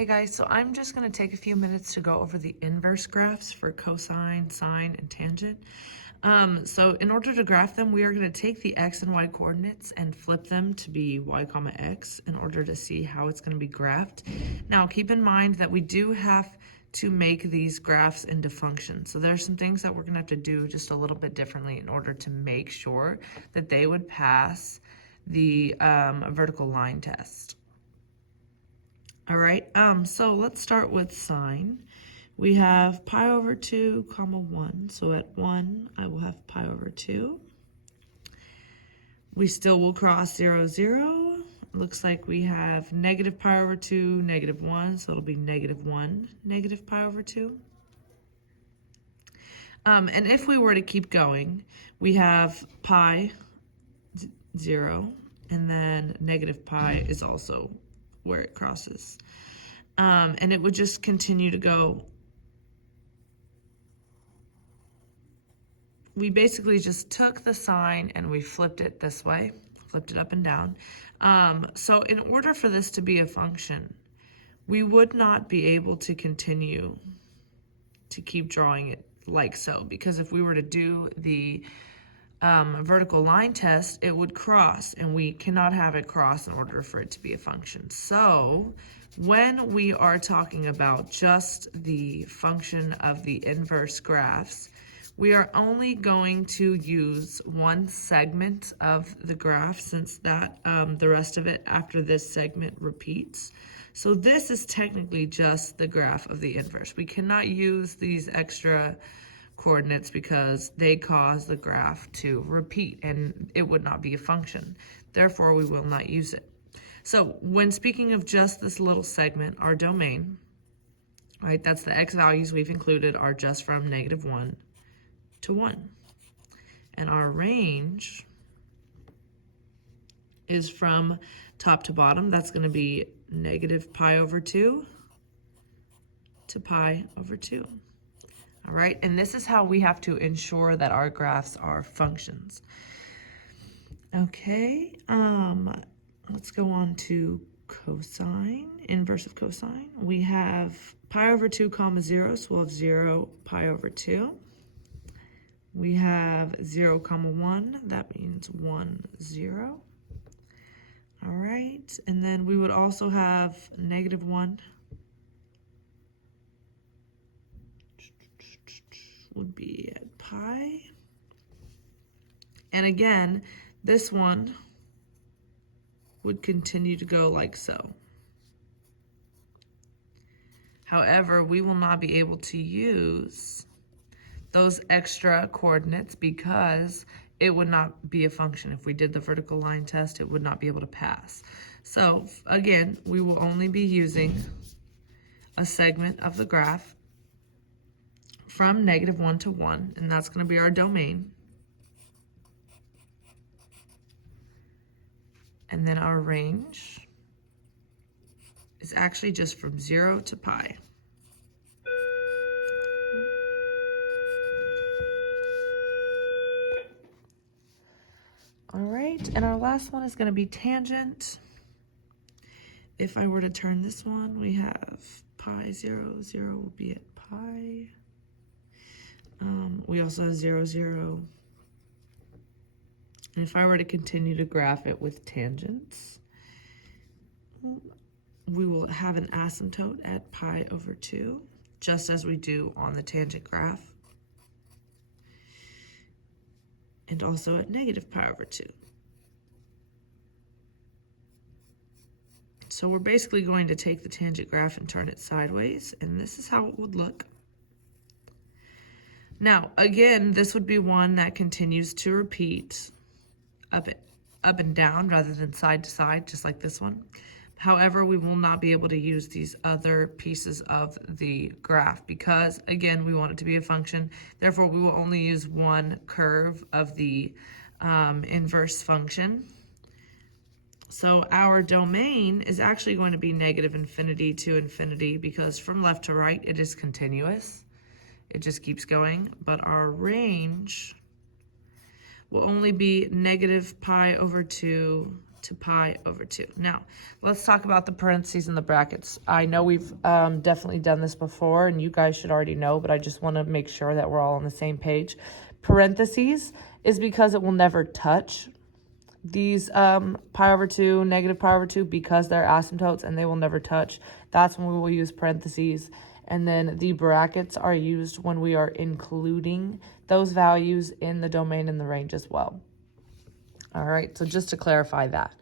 Hey guys, so I'm just going to take a few minutes to go over the inverse graphs for cosine, sine, and tangent. So in order to graph them, we are going to take the x and y coordinates and flip them to be y comma x in order to see how it's going to be graphed. Now keep in mind that we do have to make these graphs into functions. So there's some things that we're going to have to do just a little bit differently in order to make sure that they would pass the vertical line test. All right, so let's start with sine. We have pi over 2, comma 1. So at 1, I will have pi over 2. We still will cross 0, 0. Looks like we have negative pi over 2, negative 1. So it'll be negative 1, negative pi over 2. And if we were to keep going, we have pi, 0. And then negative pi is also where it crosses. And it would just continue to go. We basically just took the sign and we flipped it this way, flipped it up and down. So in order for this to be a function, we would not be able to continue to keep drawing it like so, because if we were to do the vertical line test, it would cross, and we cannot have it cross in order for it to be a function. So when we are talking about just the function of the inverse graphs, we are only going to use one segment of the graph, since that the rest of it after this segment repeats. So this is technically just the graph of the inverse. We cannot use these extra coordinates because they cause the graph to repeat and it would not be a function. Therefore, we will not use it. So when speaking of just this little segment, our domain, right, that's the x values we've included are just from negative 1 to 1. And our range is from top to bottom. That's going to be negative pi over 2 to pi over 2. All right, and this is how we have to ensure that our graphs are functions. Okay, let's go on to cosine, inverse of cosine. We have pi over 2 comma 0, so we'll have 0 pi over 2. We have 0 comma 1, that means 1, 0. All right, and then we would also have negative 1 would be at pi. And again, this one would continue to go like so. However, we will not be able to use those extra coordinates because it would not be a function. If we did the vertical line test, it would not be able to pass. So again, we will only be using a segment of the graph from negative 1 to 1, and that's going to be our domain. And then our range is actually just from 0 to pi. All right, and our last one is going to be tangent. If I were to turn this one, we have pi 0, 0 will be at pi. We also have 0, 0. And if I were to continue to graph it with tangents, we will have an asymptote at pi over 2, just as we do on the tangent graph. And also at negative pi over 2. So we're basically going to take the tangent graph and turn it sideways, and this is how it would look. Now, again, this would be one that continues to repeat up and down rather than side to side, just like this one. However, we will not be able to use these other pieces of the graph because, again, we want it to be a function. Therefore, we will only use one curve of the inverse function. So our domain is actually going to be negative infinity to infinity because from left to right, it is continuous. It just keeps going, but our range will only be negative pi over 2 to pi over 2. Now, let's talk about the parentheses and the brackets. I know we've definitely done this before, and you guys should already know, but I just want to make sure that we're all on the same page. Parentheses is because it will never touch these pi over 2, negative pi over 2, because they're asymptotes and they will never touch. That's when we will use parentheses. And then the brackets are used when we are including those values in the domain and the range as well. All right, so just to clarify that.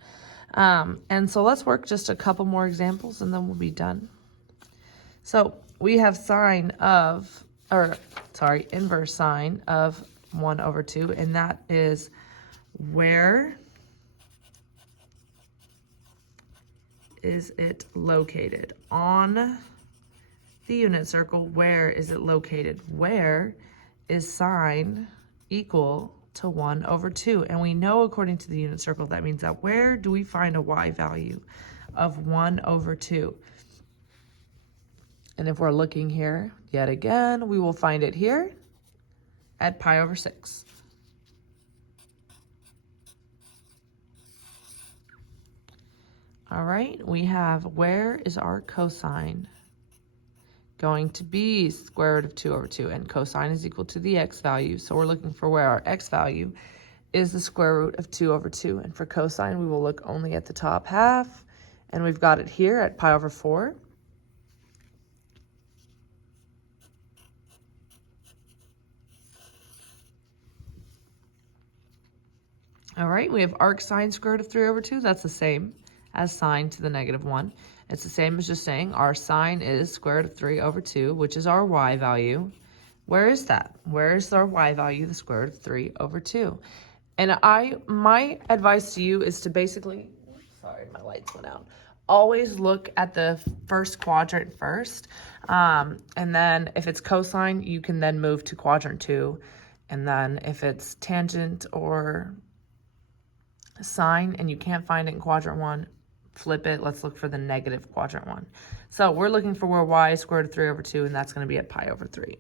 And so let's work just a couple more examples and then we'll be done. So we have inverse sine of 1 over 2, and that is where is it located? On the unit circle, where is it located? Where is sine equal to 1 over 2? And we know according to the unit circle, that means that where do we find a y value of 1 over 2? And if we're looking here, yet again, we will find it here at pi over 6. All right, we have where is our cosine going to be? Square root of 2 over 2, and cosine is equal to the x value. So we're looking for where our x value is the square root of 2 over 2. And for cosine, we will look only at the top half, and we've got it here at pi over 4. All right, we have arc sine square root of 3 over 2. That's the same as sine to the negative 1. It's the same as just saying our sine is square root of 3 over 2, which is our y value. Where is that? Where is our y value, the square root of 3 over 2? And my advice to you is to basically, sorry, my lights went out. Always look at the first quadrant first. And then if it's cosine, you can then move to quadrant 2. And then if it's tangent or sine and you can't find it in quadrant 1, flip it. Let's look for the negative quadrant 1. So we're looking for where y is square root of 3 over 2, and that's going to be at pi over 3.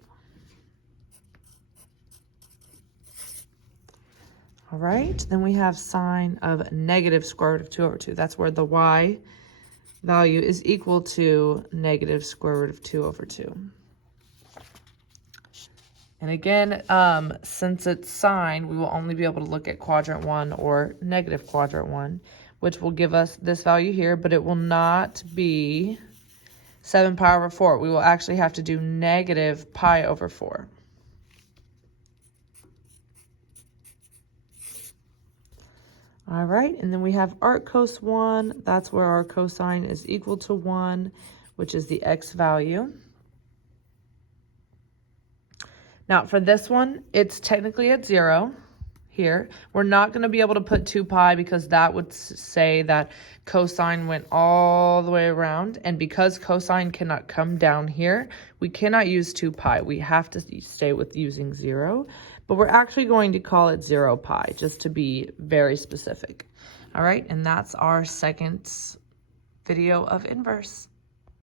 All right, then we have sine of negative square root of 2 over 2. That's where the y value is equal to negative square root of 2 over 2. And again, since it's sine, we will only be able to look at quadrant 1 or negative quadrant 1, which will give us this value here, but it will not be 7 pi over 4. We will actually have to do negative pi over 4. All right, and then we have arc cos 1. That's where our cosine is equal to 1, which is the x value. Now for this one, it's technically at 0 here. We're not going to be able to put 2 pi because that would say that cosine went all the way around. And because cosine cannot come down here, we cannot use 2 pi. We have to stay with using 0. But we're actually going to call it 0 pi just to be very specific. All right, and that's our second video of inverse.